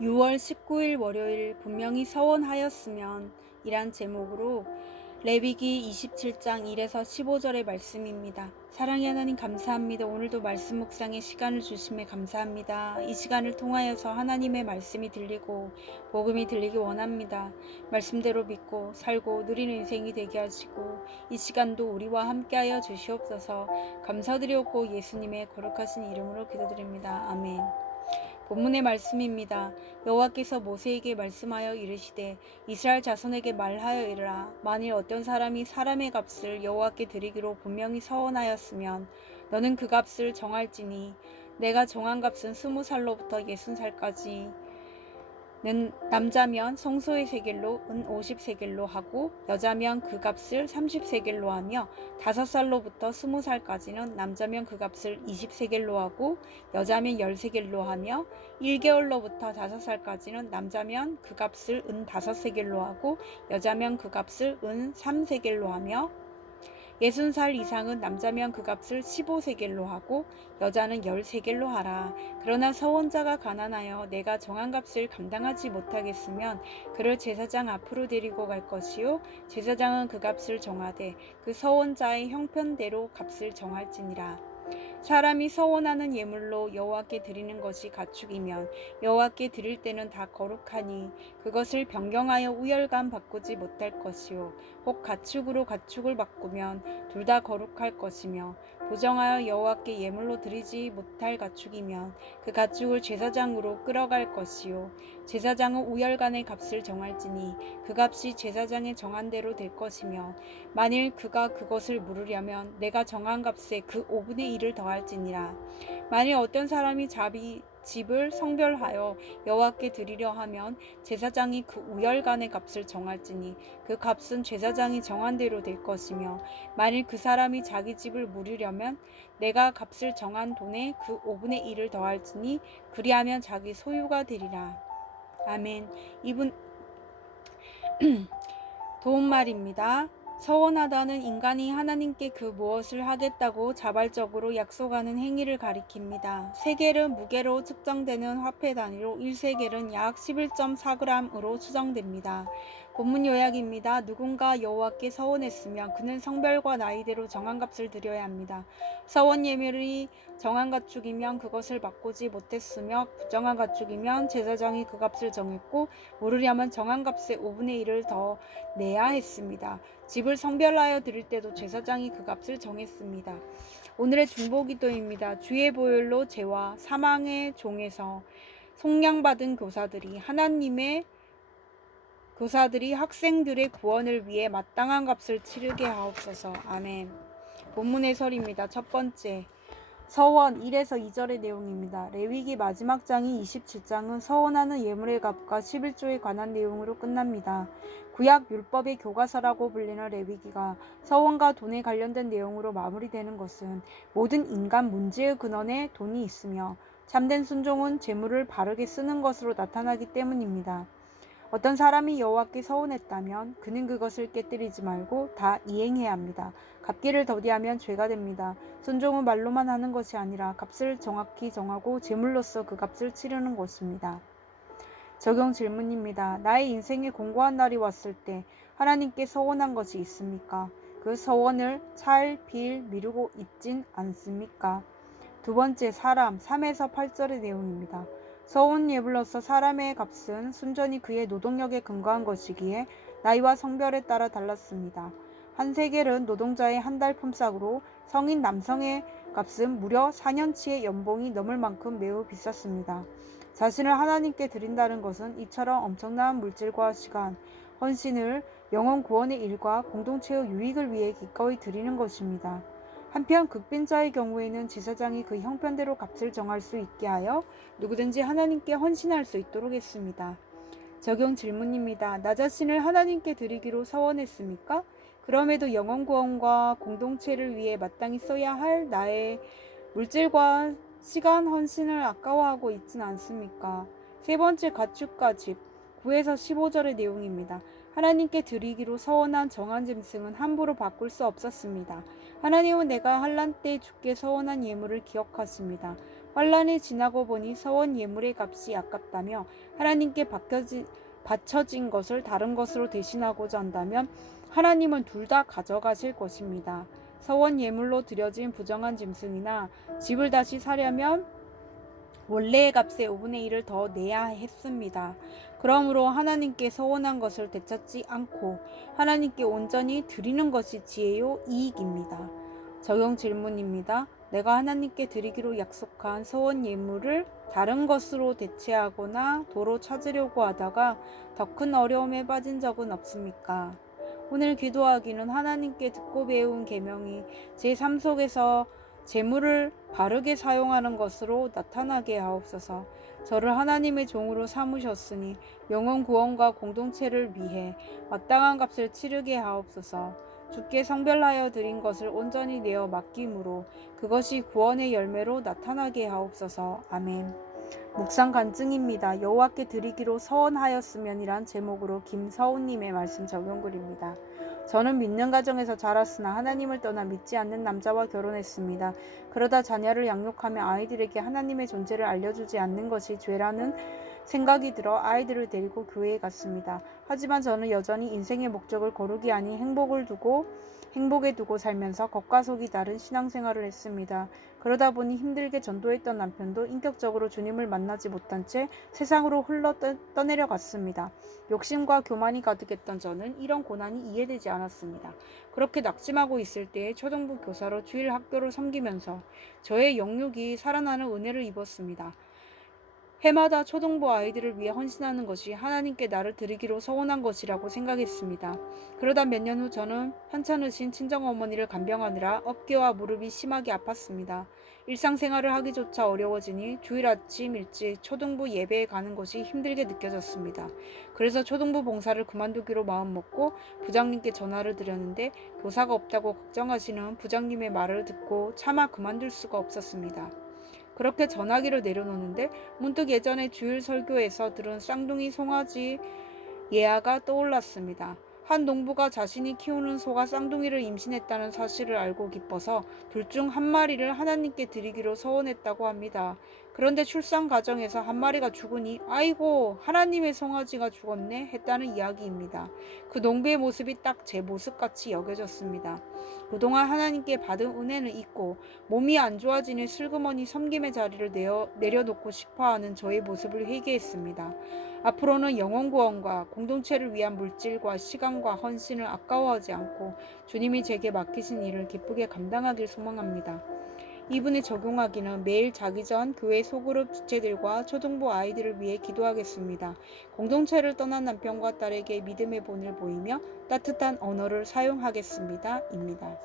6월 19일 월요일 분명히 서원하였으면 이란 제목으로 레위기 27장 1에서 15절의 말씀입니다. 사랑의 하나님 감사합니다. 오늘도 말씀 묵상의 시간을 주심에 감사합니다. 이 시간을 통하여서 하나님의 말씀이 들리고 복음이 들리기 원합니다. 말씀대로 믿고 살고 누리는 인생이 되게 하시고 이 시간도 우리와 함께하여 주시옵소서. 감사드리옵고 예수님의 거룩하신 이름으로 기도드립니다. 아멘. 본문의 말씀입니다. 여호와께서 모세에게 말씀하여 이르시되 이스라엘 자손에게 말하여 이르라. 만일 어떤 사람이 사람의 값을 여호와께 드리기로 분명히 서원하였으면 너는 그 값을 정할지니 내가 정한 값은 20살로부터 60살까지 남자면 성소의 세겔로 은 50세겔로 하고 여자면 그 값을 30세겔로 하며 5살로부터 20살까지는 남자면 그 값을 20세겔로 하고 여자면 10세겔로 하며 1개월로부터 5살까지는 남자면 그 값을 은 5세겔로 하고 여자면 그 값을 은 3세겔로 하며 60살 이상은 남자면 그 값을 15세겔로 하고 여자는 10세겔로 하라. 그러나 서원자가 가난하여 내가 정한 값을 감당하지 못하겠으면 그를 제사장 앞으로 데리고 갈 것이요 제사장은 그 값을 정하되 그 서원자의 형편대로 값을 정할지니라. 사람이 서원하는 예물로 여호와께 드리는 것이 가축이면 여호와께 드릴 때는 다 거룩하니 그것을 변경하여 우열감 바꾸지 못할 것이요 혹 가축으로 가축을 바꾸면 둘 다 거룩할 것이며 보정하여 여호와께 예물로 드리지 못할 가축이면 그 가축을 제사장으로 끌어갈 것이요 제사장은 우열간의 값을 정할지니 그 값이 제사장의 정한 대로 될 것이며 만일 그가 그것을 물으려면 내가 정한 값에 그 5분의 1을 더할지니라. 만일 어떤 사람이 집을 성별하여 여호와께 드리려 하면 제사장이 그 우열간의 값을 정할지니 그 값은 제사장이 정한 대로 될 것이며 만일 그 사람이 자기 집을 물으려면 내가 값을 정한 돈에 그 5분의 1을 더할지니 그리하면 자기 소유가 되리라. 아멘. 이분 도움말입니다. 서원하다는 인간이 하나님께 그 무엇을 하겠다고 자발적으로 약속하는 행위를 가리킵니다. 세겔은 무게로 측정되는 화폐 단위로 1세겔은 약 11.4g으로 추정됩니다. 본문 요약입니다. 누군가 여호와께 서원했으면 그는 성별과 나이대로 정한 값을 드려야 합니다. 서원 예물이 정한 가축이면 그것을 바꾸지 못했으며 부정한 가축이면 제사장이 그 값을 정했고 모르려면 정한 값의 5분의 1을 더 내야 했습니다. 집을 성별하여 드릴 때도 제사장이 그 값을 정했습니다. 오늘의 중보기도입니다. 주의 보혈로 죄와 사망의 종에서 속량받은 교사들이 학생들의 구원을 위해 마땅한 값을 치르게 하옵소서. 아멘. 본문 해설입니다. 첫 번째, 서원 1에서 2절의 내용입니다. 레위기 마지막 장인 27장은 서원하는 예물의 값과 11조에 관한 내용으로 끝납니다. 구약 율법의 교과서라고 불리는 레위기가 서원과 돈에 관련된 내용으로 마무리되는 것은 모든 인간 문제의 근원에 돈이 있으며 참된 순종은 재물을 바르게 쓰는 것으로 나타나기 때문입니다. 어떤 사람이 여호와께 서원했다면 그는 그것을 깨뜨리지 말고 다 이행해야 합니다. 갚기를 더디하면 죄가 됩니다. 순종은 말로만 하는 것이 아니라 값을 정확히 정하고 제물로서 그 값을 치르는 것입니다. 적용 질문입니다. 나의 인생에 공고한 날이 왔을 때 하나님께 서원한 것이 있습니까? 그 서원을 찰필 미루고 있진 않습니까? 두 번째, 사람 3에서 8절의 내용입니다. 서원 예물로서 사람의 값은 순전히 그의 노동력에 근거한 것이기에 나이와 성별에 따라 달랐습니다. 한 세겔은 노동자의 한 달 품삯으로 성인 남성의 값은 무려 4년치의 연봉이 넘을 만큼 매우 비쌌습니다. 자신을 하나님께 드린다는 것은 이처럼 엄청난 물질과 시간, 헌신을 영혼 구원의 일과 공동체의 유익을 위해 기꺼이 드리는 것입니다. 한편 극빈자의 경우에는 제사장이 그 형편대로 값을 정할 수 있게 하여 누구든지 하나님께 헌신할 수 있도록 했습니다. 적용 질문입니다. 나 자신을 하나님께 드리기로 서원했습니까? 그럼에도 영혼 구원과 공동체를 위해 마땅히 써야 할 나의 물질과 시간 헌신을 아까워하고 있진 않습니까? 세 번째, 가축과 집 9에서 15절의 내용입니다. 하나님께 드리기로 서원한 정한 짐승은 함부로 바꿀 수 없었습니다. 하나님은 내가 환난 때 주께 서원한 예물을 기억하십니다. 환란이 지나고 보니 서원 예물의 값이 아깝다며 하나님께 바쳐진 것을 다른 것으로 대신하고자 한다면 하나님은 둘 다 가져가실 것입니다. 서원 예물로 드려진 부정한 짐승이나 집을 다시 사려면 원래의 값의 5분의 1을 더 내야 했습니다. 그러므로 하나님께 서원한 것을 되찾지 않고 하나님께 온전히 드리는 것이 지혜요 이익입니다. 적용 질문입니다. 내가 하나님께 드리기로 약속한 서원 예물을 다른 것으로 대체하거나 도로 찾으려고 하다가 더 큰 어려움에 빠진 적은 없습니까? 오늘 기도하기는 하나님께 듣고 배운 계명이 제 삶 속에서 재물을 바르게 사용하는 것으로 나타나게 하옵소서. 저를 하나님의 종으로 삼으셨으니 영혼 구원과 공동체를 위해 마땅한 값을 치르게 하옵소서. 주께 성별하여 드린 것을 온전히 내어 맡김으로 그것이 구원의 열매로 나타나게 하옵소서. 아멘. 묵상 간증입니다. 여호와께 드리기로 서원하였으면이란 제목으로 김서훈님의 말씀 적용글입니다. 저는 믿는 가정에서 자랐으나 하나님을 떠나 믿지 않는 남자와 결혼했습니다. 그러다 자녀를 양육하며 아이들에게 하나님의 존재를 알려주지 않는 것이 죄라는 생각이 들어 아이들을 데리고 교회에 갔습니다. 하지만 저는 여전히 인생의 목적을 거룩이 아닌 행복에 두고 살면서 겉과 속이 다른 신앙생활을 했습니다. 그러다 보니 힘들게 전도했던 남편도 인격적으로 주님을 만나지 못한 채 세상으로 흘러 떠내려갔습니다. 욕심과 교만이 가득했던 저는 이런 고난이 이해되지 않았습니다. 그렇게 낙심하고 있을 때에 초등부 교사로 주일 학교를 섬기면서 저의 영육이 살아나는 은혜를 입었습니다. 해마다 초등부 아이들을 위해 헌신하는 것이 하나님께 나를 드리기로 서원한 것이라고 생각했습니다. 그러다 몇 년 후 저는 편찮으신 친정어머니를 간병하느라 어깨와 무릎이 심하게 아팠습니다. 일상생활을 하기조차 어려워지니 주일 아침 일찍 초등부 예배에 가는 것이 힘들게 느껴졌습니다. 그래서 초등부 봉사를 그만두기로 마음먹고 부장님께 전화를 드렸는데 교사가 없다고 걱정하시는 부장님의 말을 듣고 차마 그만둘 수가 없었습니다. 그렇게 전화기를 내려놓는데 문득 예전에 주일 설교에서 들은 쌍둥이 송아지 예화가 떠올랐습니다. 한 농부가 자신이 키우는 소가 쌍둥이를 임신했다는 사실을 알고 기뻐서 둘 중 한 마리를 하나님께 드리기로 서원했다고 합니다. 그런데 출산 과정에서 한 마리가 죽으니 아이고 하나님의 송아지가 죽었네 했다는 이야기입니다. 그 농부의 모습이 딱 제 모습같이 여겨졌습니다. 그동안 하나님께 받은 은혜는 잊고 몸이 안 좋아지는 슬그머니 섬김의 자리를 내려놓고 싶어하는 저의 모습을 회개했습니다. 앞으로는 영혼 구원과 공동체를 위한 물질과 시간과 헌신을 아까워하지 않고 주님이 제게 맡기신 일을 기쁘게 감당하길 소망합니다. 이분에 적용하기는 매일 자기 전 교회 소그룹 주체들과 초등부 아이들을 위해 기도하겠습니다. 공동체를 떠난 남편과 딸에게 믿음의 본을 보이며 따뜻한 언어를 사용하겠습니다. 입니다.